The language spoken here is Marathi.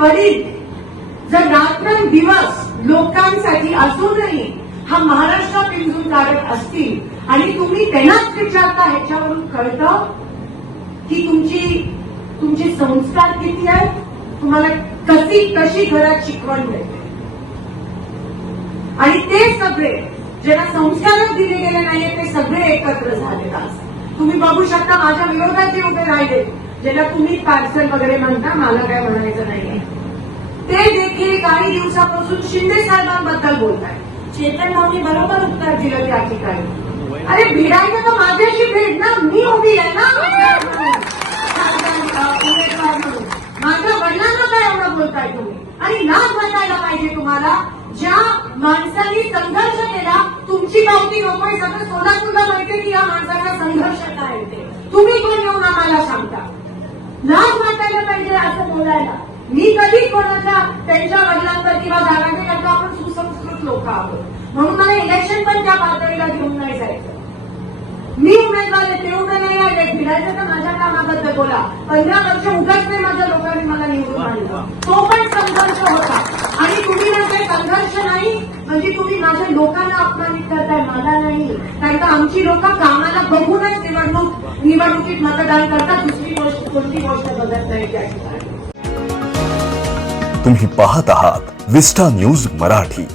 वडील जर रात्रंदिवस लोकांसाठी असूनही हा महाराष्ट्र पिंजून काढत असतील आणि तुम्ही त्यांनाच विचारता ह्याच्यावरून कळतं की तुमची तुमचे संस्कार किती आहेत तुम्हाला कशी कशी घरात शिकवण मिळते? आणि ते सगळे ज्यांना संस्कारच दिले गेले नाहीये ते सगळे एकत्र झालेले असतात तुम्ही बघू शकता माझ्या विरोधात जे उभे राहिले. ज्याला तुम्ही पार्सल वगैरे म्हणता मला काय म्हणायचं नाहीये. ते देखील काही दिवसापासून शिंदे साहेबांबद्दल बोलत आहेत चेतन भाऊनी बरोबर उत्तर दिलं त्या ठिकाणी. अरे भिडायचं तर माझ्याशी भेट ना मी उभी आहे ना. उमेदवार म्हणून. माझ्या वडिलांना काय एवढं बोलताय तुम्ही? आणि ना वाटायला पाहिजे तुम्हाला ज्या माणसांनी संघर्ष केला तुमची पावती नकोय सगळं सोलापूरला माहितीये की या माणसाचा संघर्ष काय ते तुम्ही कोण येऊन आम्हाला सांगता? लाज वाटायला पाहिजे असं बोलायला. मी कधी कोणाच्या त्यांच्या वडिलांवर किंवा का आपण सुसंस्कृत लोक आहोत. म्हणून मला इलेक्शन पण त्या पातळीला घेऊन नाही जायचं. मी उमेदवार ते उभे नाही आले फिरायचं तर माझ्या कामाबद्दल बोला. पंधरा वर्ष उगाच नाही माझ्या लोकांनी मला निवडून आणलं. तो पण संघर्ष होता. आणि तुम्ही म्हणताय संघर्ष नाही म्हणजे तुम्ही माझ्या लोकांना अपमानित मला नाही कारण का आमची लोक मतदान करता दुसरी गोष्ट कोणती गोष्ट बघत तुम्ही पाहत आहात विस्टा न्यूज़ मराठी.